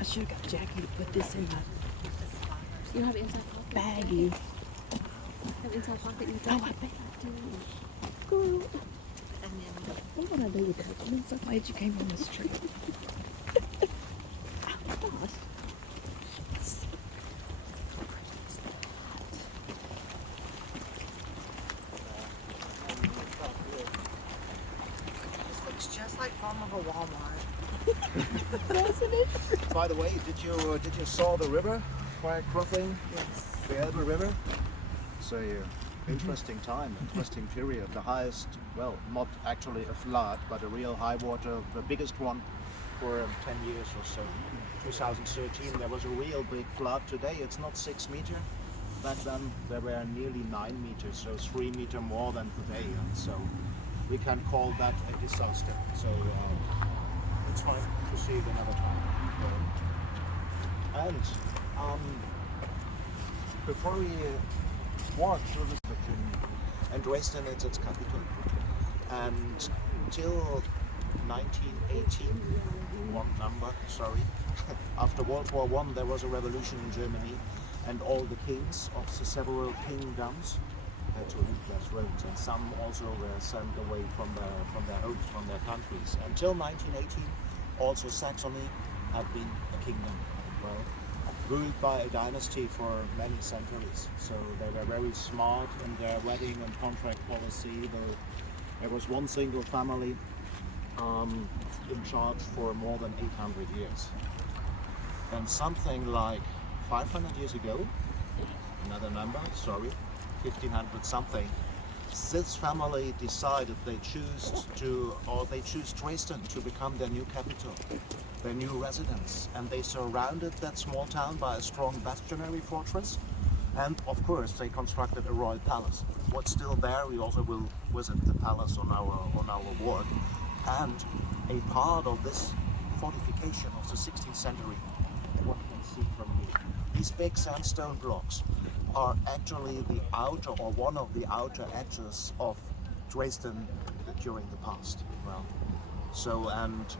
I should have got Jackie to put this in my You don't have an inside pocket? baggie. Have an inside pocket in your Oh, I jacket? bet I do. Girl, what would I do with that? I'm so glad you came on this trip. Oh, gosh. This looks just like from of a Walmart. Doesn't it? By the way, did you saw the river while crossing the Elbe River? It's a interesting time, interesting period. The highest, well, not actually a flood, but a real high water, the biggest one for 10 years or so. 2013, there was a real big flood. Today, it's not 6 meters. Back then, there were nearly 9 meters, so 3 meters more than today. And so we can call that a disaster. So it's fine to see it another time. And before we walk through this region, and Dresden is its capital, and till 1918, after World War I, there was a revolution in Germany, and all the kings of the several kingdoms had to leave their thrones, and some also were sent away from their homes, from their countries. Until 1918, also Saxony had been a kingdom, well, ruled by a dynasty for many centuries. So they were very smart in their wedding and contract policy. There was one single family in charge for more than 800 years. And something like 500 years ago, another number, sorry, 1500 something, this family decided they choose Dresden to become their new capital, their new residence, and they surrounded that small town by a strong bastionary fortress, and of course they constructed a royal palace. What's still there, we also will visit the palace on our walk, and a part of this fortification of the 16th century, what you can see from here. These big sandstone blocks are actually the outer, or one of the outer edges of Dresden during the past. Well, so, and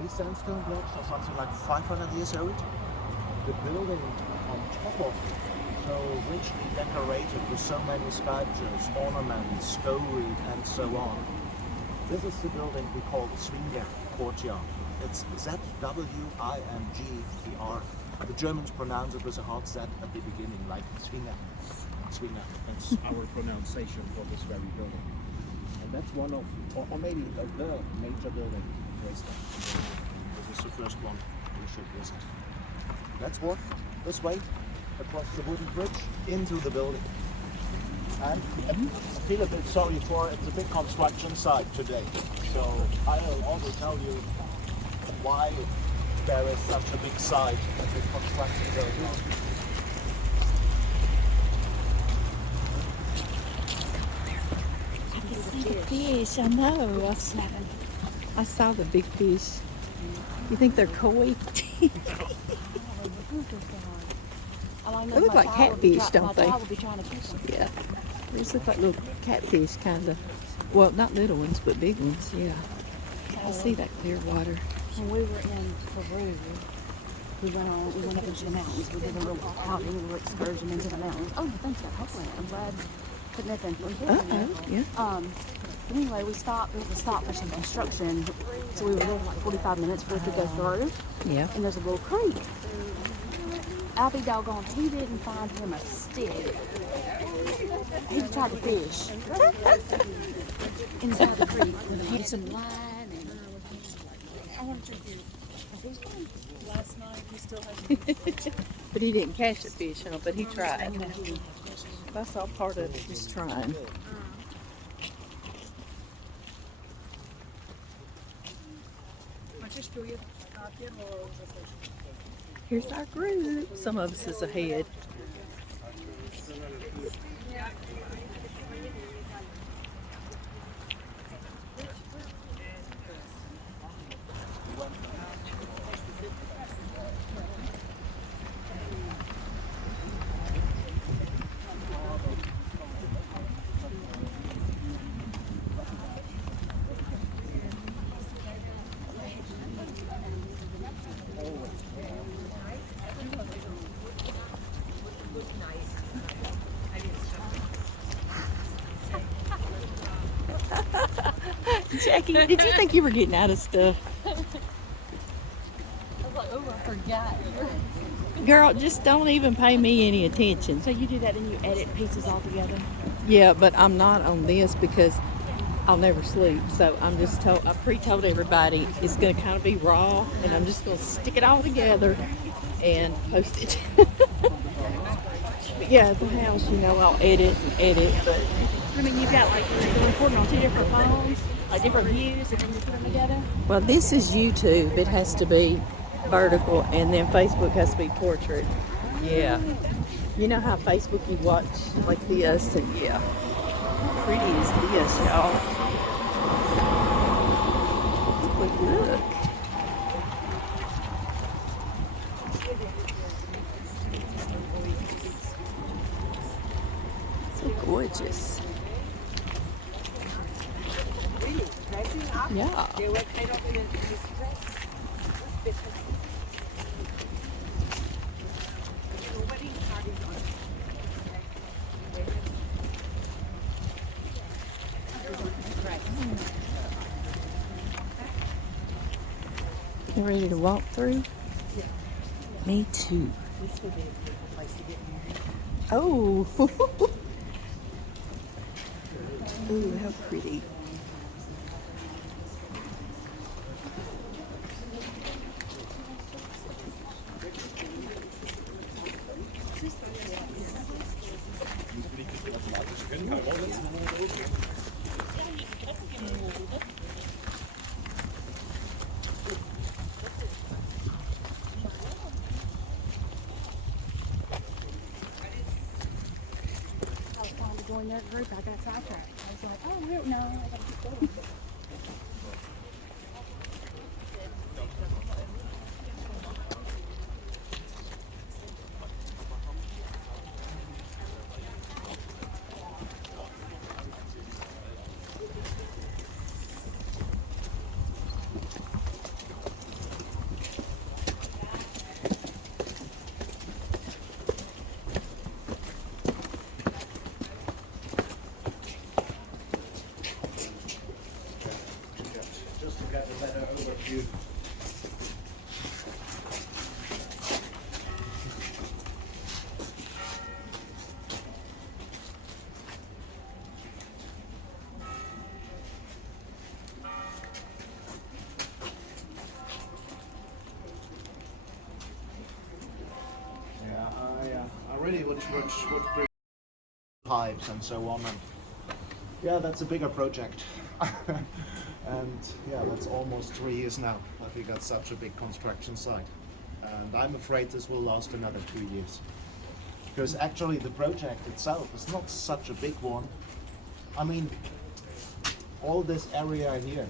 these sandstone blocks are something like 500 years old. The building on top of it, so richly decorated with so many sculptures, ornaments, gold, and so on. This is the building we call the Zwinger courtyard. It's Z-W-I-N-G-E-R. The Germans pronounce it with a hard Z at the beginning, like Zwinger. Zwinger. That's our pronunciation for this very building. And that's one of, or maybe the major building in Dresden. This is the first one we should visit. Let's walk this way, across the wooden bridge, into the building. And I feel a bit sorry for it's a big construction site today. So I'll also tell you why there is such a big site and big construction going on. I can see the fish, I know. I saw the big fish. You think they're koi? They look like catfish, don't they? Yeah. They just look like little catfish, kind of. Well, not little ones, but big ones, yeah. I see that clear water. When we were in Peru, we went up into the mountains. We did a little excursion into the mountains. Oh, thanks, hopefully. I'm glad put nothing from here. Yeah. Anyway, we stopped for some construction. So we were there for like 45 minutes for it to go through. Yeah. And there's a little creek. I'll be doggone, he didn't find him a stick. He tried to fish inside the creek. He had some line and I want to drink your last night. He still hasn't. But he didn't catch a fish, huh? But he tried. That's all part of his trying. Here's our group. Some of us is ahead. Jackie, did you think you were getting out of stuff? I was like, oh, I forgot. Girl, just don't even pay me any attention. So you do that and you edit pieces all together? Yeah, but I'm not on this because I'll never sleep. So I'm just told, I pre-told everybody it's going to kind of be raw, and I'm just going to stick it all together and post it. But yeah, the house, I'll edit and edit, but I mean, you've got like you're recording on 2 different phones, like different views, and then you put them together. well, this is YouTube. It has to be vertical, and then Facebook has to be portrait. Yeah. You know how Facebook you watch like this, and yeah. How pretty is this, y'all? Look. So gorgeous. Yeah. You ready to walk through? Yeah. Me too. This would be a beautiful place to get married. Oh. Ooh, how pretty. I was trying to join their group. I got sidetracked. I was like, oh, no, I got to keep going. Just to get a better overview. Yeah, I really would bring pipes and so on, and yeah, that's a bigger project. And yeah, that's almost 3 years now that we got such a big construction site. And I'm afraid this will last another 2 years. Because actually the project itself is not such a big one. I mean, all this area here,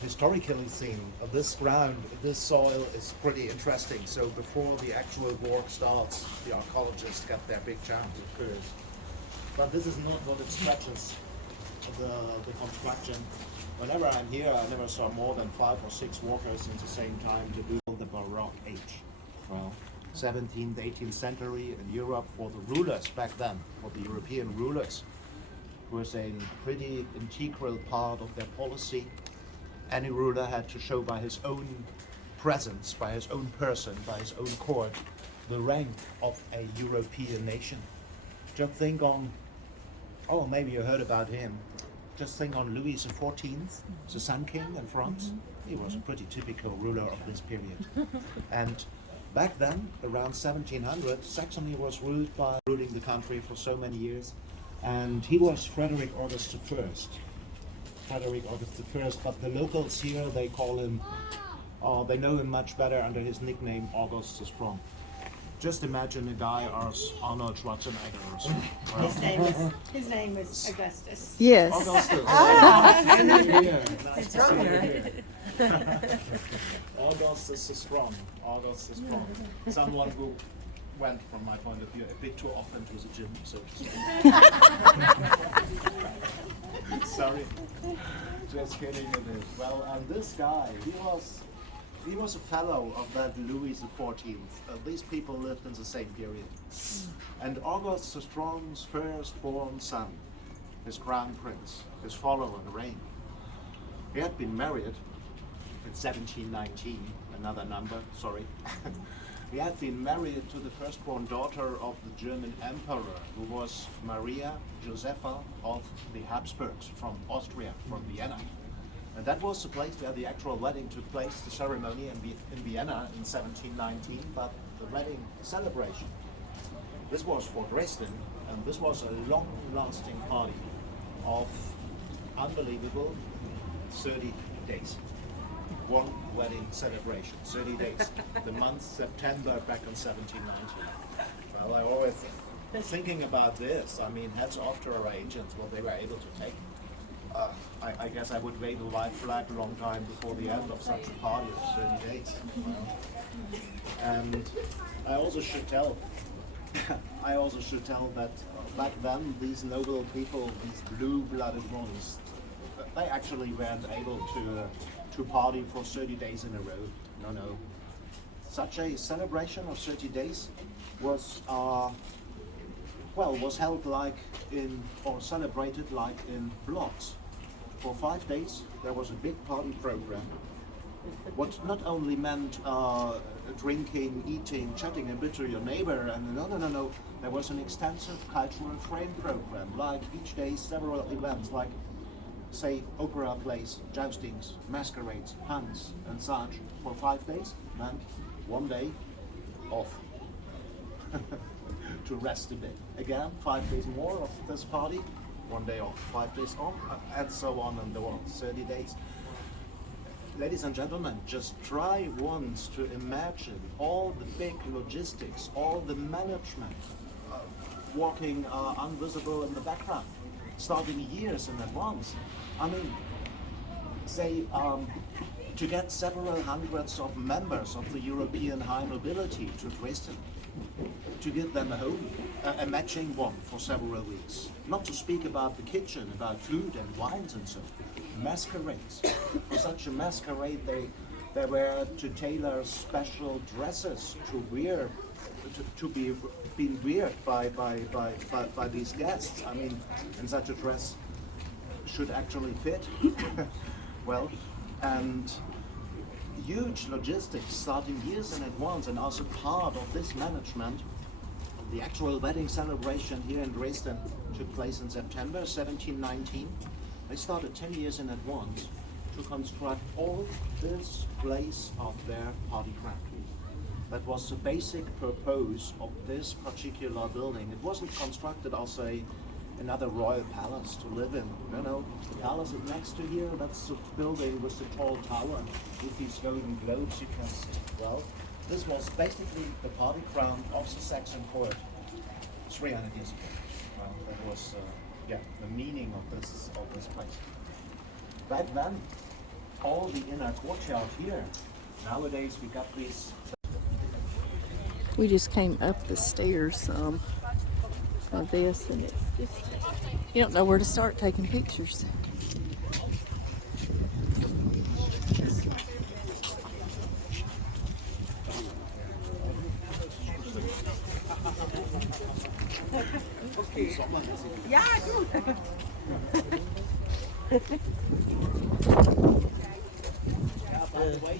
historically seen, this ground, this soil is pretty interesting. So before the actual work starts, the archaeologists get their big chance of course. But this is not what it stretches the construction. Whenever I'm here, I never saw more than 5 or 6 workers at the same time to build the Baroque age. Well, 17th, 18th century in Europe for the rulers back then, for the European rulers, was a pretty integral part of their policy. Any ruler had to show by his own presence, by his own person, by his own court, the rank of a European nation. Just think on, oh, maybe you heard about him. Just think on Louis XIV, the Sun King in France. He was a pretty typical ruler of this period. And back then, around 1700, Saxony was ruling the country for so many years. And he was Frederick August I. Frederick August I, but the locals here, they call him, they know him much better under his nickname, August the Strong. Just imagine a guy as Arnold Schwarzenegger or something. Well, His name was Augustus. Yes. Augustus. Nice to see you here. Augustus is strong. Augustus is strong. Someone who went, from my point of view, a bit too often to the gym, so to speak. Sorry. Just kidding it is. Well, and this guy, he was a fellow of that Louis XIV. These people lived in the same period. And August the Strong's firstborn son, his crown prince, his follower, the reign, He had been married in 1719, another number, sorry. He had been married to the firstborn daughter of the German emperor, who was Maria Josepha of the Habsburgs from Austria, from Vienna. And that was the place where the actual wedding took place, the ceremony in Vienna in 1719, but the wedding celebration. This was for Dresden, and this was a long-lasting party of unbelievable 30 days. One wedding celebration, 30 days. The month September back in 1719. Well, I always thinking about this. I mean, hats off to our ancients, what they were able to take. I guess I would wave a white flag a long time before the end of such a party of 30 days. And I also should tell that back then these noble people, these blue-blooded ones, they actually weren't able to party for 30 days in a row. No. Such a celebration of 30 days was held or celebrated like in blocks. For 5 days there was a big party program. What not only meant drinking, eating, chatting a bit to your neighbor, and no. There was an extensive cultural trade program, like each day several events, like say opera plays, joustings, masquerades, hunts and such. For 5 days meant 1 day off to rest a bit. Again, 5 days more of this party, 1 day off, 5 days on, and so on and so on, 30 days. Ladies and gentlemen, just try once to imagine all the big logistics, all the management walking invisible in the background, starting years in advance. I mean, say, to get several hundreds of members of the European high nobility to Dresden, to give them a home, a matching one for several weeks. Not to speak about the kitchen, about food and wines and so. Masquerades. For such a masquerade, they were to tailor special dresses to wear, to be being weared by these guests. I mean, and such a dress should actually fit. Well, and huge logistics starting years in advance, and also part of this management. The actual wedding celebration here in Dresden took place in September 1719. They started 10 years in advance to construct all this place of their party ground. That was the basic purpose of this particular building. It wasn't constructed as another royal palace to live in. No, the palace is next to here. That's the building with the tall tower with these golden globes you can see. Well, this was basically the party ground of the Saxon court 300 years ago. Well, that was the meaning of this place. Back then, all the inner courtyard here. Nowadays we got these. We just came up the stairs of this, and it's just, you don't know where to start taking pictures. Ja, gut. By the way,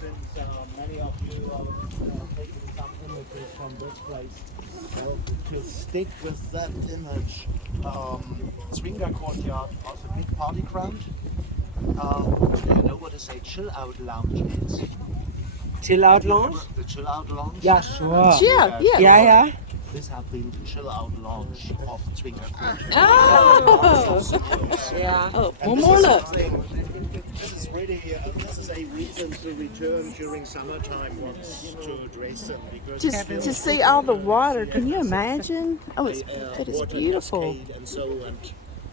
since many of you are taking some images from this place, well, to stick with that image, Swinger Courtyard was a big party ground. Do you know what a chill-out lounge is? Chill-out lounge? The chill-out lounge? Yeah, sure. Yeah. Yeah. This has been the chill-out lounge of Swinger Courtyard. Oh! Yeah. Oh, one more look. This is really this is a reason to return during summertime once to Dresden, because Just to see all the water, can you imagine? Oh, it is water beautiful. cascade and so, and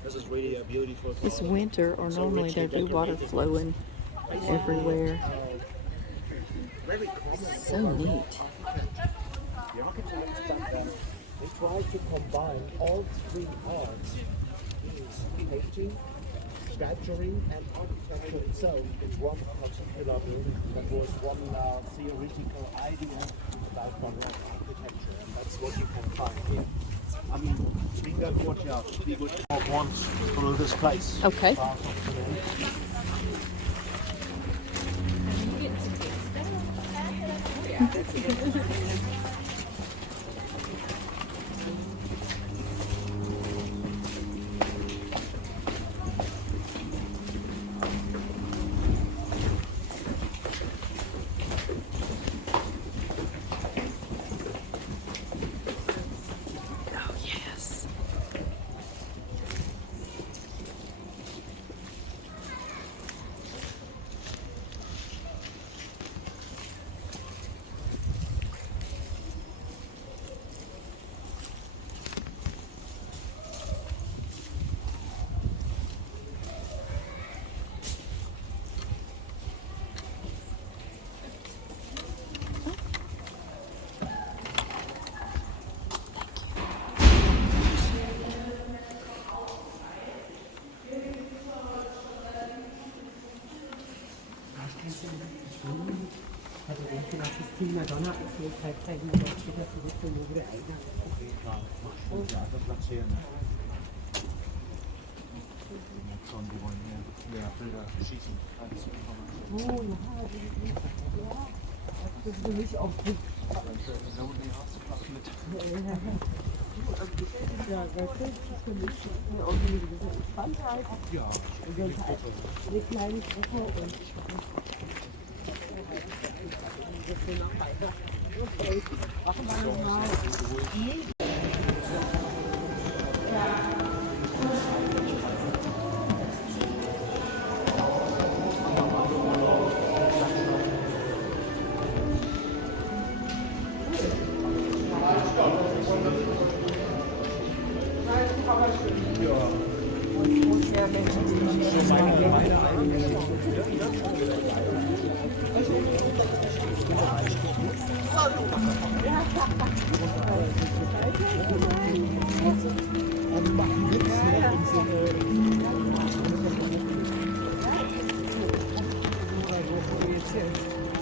this is really a beautiful. It's winter, or normally there'd be water flowing everywhere. Very common. So neat. The architects back then, they tried to combine all three arts: painting, sculpturing, and architecture itself in one particular building. That was one theoretical idea about Baroque architecture, and that's what you can find here. I mean, Swinger Courtyard, we would walk once through this place. Okay. Part of today. Oh, yes. Also irgendwie als das Team Madonna erzählt, zeigen wir doch später zurück für nur wieder Eigner. Also platzieren. Schon, die wollen mehr Bilder schießen als Informationen. Das ist für mich auch gut. Ja, weißt du, das ist für mich auch eine gewisse Entspanntheit. Ja, Und dann halt eine kleine Gruppe und das so noch weiter. Okay, machen wir mal.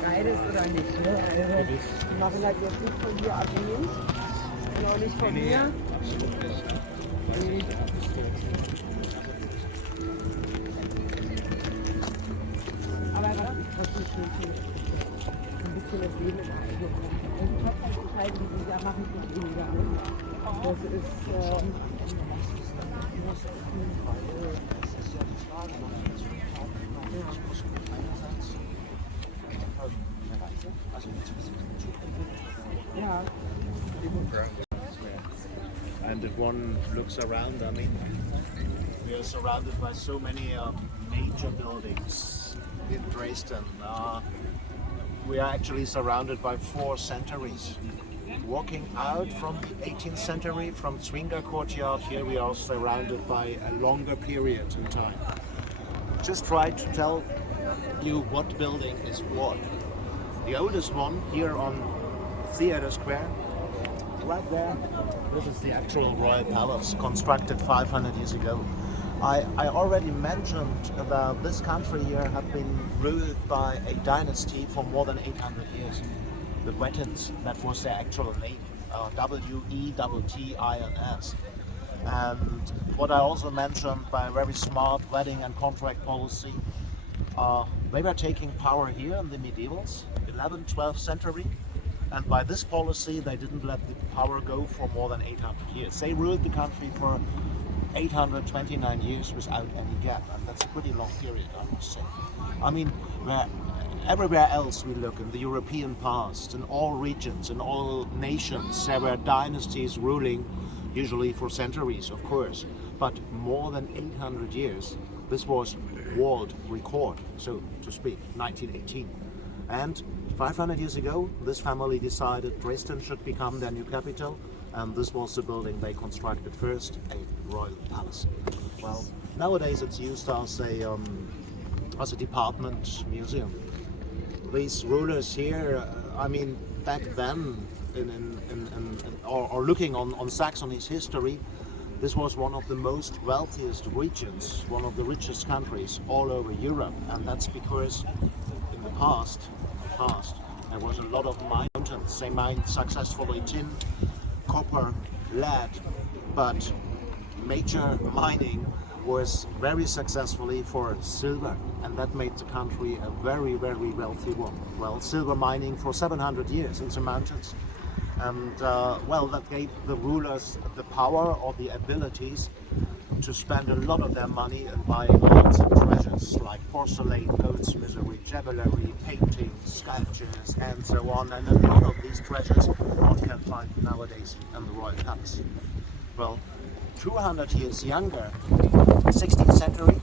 Geil ist oder nicht, ne? Also, wir machen halt jetzt nicht von dir abhängig und auch nicht von mir. Aber was ist schön, ein bisschen das Leben in eigenen Händen. Also ich habe halt entscheiden, dieses Jahr mache ich nicht weniger. Ne? Das ist ja. And if one looks around, I mean, we are surrounded by so many major buildings in Dresden. We are actually surrounded by 4 centuries. Walking out from the 18th century, from Zwinger Courtyard, here we are surrounded by a longer period in time. Just try to tell you what building is what. The oldest one here on Theatre Square, right there, this is the actual Royal Palace, constructed 500 years ago. I already mentioned about this country here had been ruled by a dynasty for more than 800 years. The Wettins, that was their actual name, W-E-T-T-I-N-S. And what I also mentioned by a very smart wedding and contract policy, they were taking power here in the medievals, 11th, 12th century, and by this policy they didn't let the power go for more than 800 years. They ruled the country for 829 years without any gap, and that's a pretty long period, I must say. I mean, everywhere else we look, in the European past, in all regions, in all nations, there were dynasties ruling, usually for centuries, of course, but more than 800 years. This was world record, so to speak, 1918. And 500 years ago, this family decided Dresden should become their new capital, and this was the building they constructed first, a royal palace. Well, nowadays it's used as a department museum. These rulers here, I mean, back then, or looking on Saxony's history, this was one of the most wealthiest regions, one of the richest countries all over Europe, and that's because in the past, there was a lot of mountains. They mined successfully tin, copper, lead, but major mining was very successfully for silver, and that made the country a very, very wealthy one. Well, silver mining for 700 years in the mountains. And well, that gave the rulers the power or the abilities to spend a lot of their money in buying arts and treasures like porcelain, goldsmithery, jewelry, paintings, sculptures, and so on. And a lot of these treasures one can find nowadays in the royal palace. Well, 200 years younger, 16th century,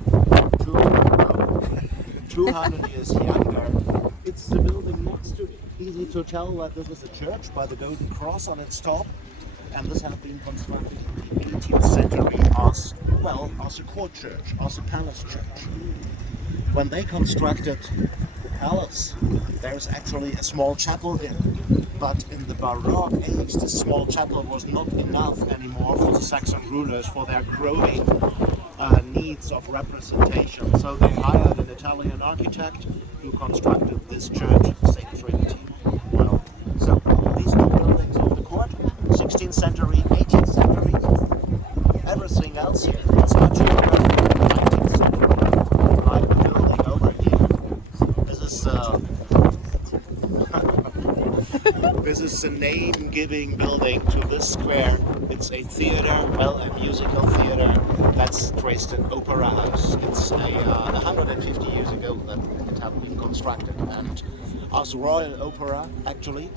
200 years younger, it's the building next to it. Easy to tell that this is a church by the golden cross on its top, and this had been constructed in the 18th century as, well, as a court church, as a palace church. When they constructed the palace, there's actually a small chapel in. But in the Baroque age, the small chapel was not enough anymore for the Saxon rulers for their growing needs of representation. So they hired an Italian architect who constructed this church, St. Trinity. Well, so these two buildings of the court, 16th century, 18th century, everything else here, it's much younger, 19th century. Like the building over here. This is the name-giving building to this square. It's a theater, well, a musical theater. That's Dresden Opera House. It's 150 years ago that it had been constructed, and as royal opera, actually,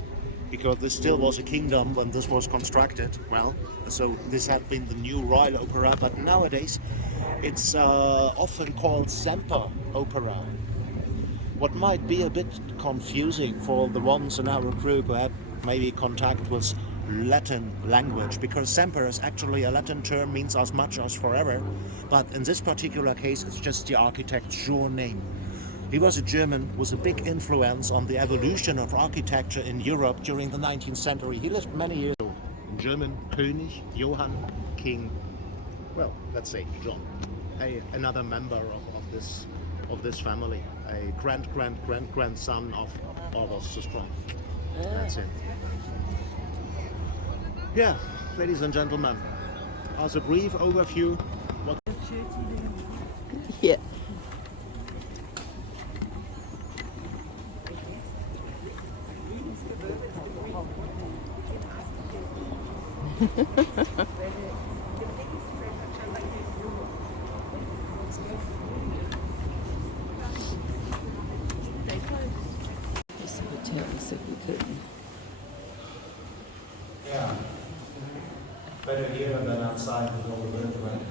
because this still was a kingdom when this was constructed. Well, so this had been the new royal opera, but nowadays it's often called Semper Opera. What might be a bit confusing for the ones in our group who had maybe contact with Latin language, because semper is actually a Latin term, means as much as forever, but in this particular case it's just the architect's sure name. He was a German with a big influence on the evolution of architecture in Europe during the 19th century. He lived many years ago. German König Johann King, well, let's say John, another member of this family, a grandson of August the Strong. That's it. Yeah, ladies and gentlemen, as a brief overview, what Yeah. This hotel said we couldn't. yeah, better here than outside with all the wind around.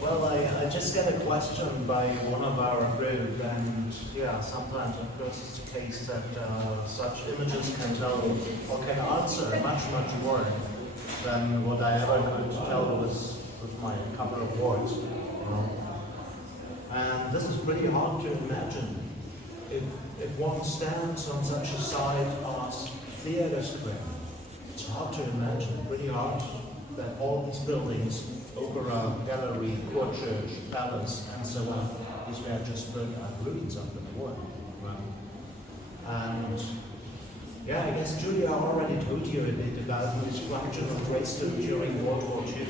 Well, I just got a question by one of our group, and yeah, sometimes of course it's the case that such images can tell or can answer much more than what I ever could tell with my couple of words, you know. And this is pretty hard to imagine. If one stands on such a site as Theatre Square, it's hard to imagine, pretty hard, that all these buildings, opera, gallery, court church, palace, and so on, these were just built as ruins after the war. Right? And yeah, I guess Julia already told you a bit about the destruction of Dresden during World War II.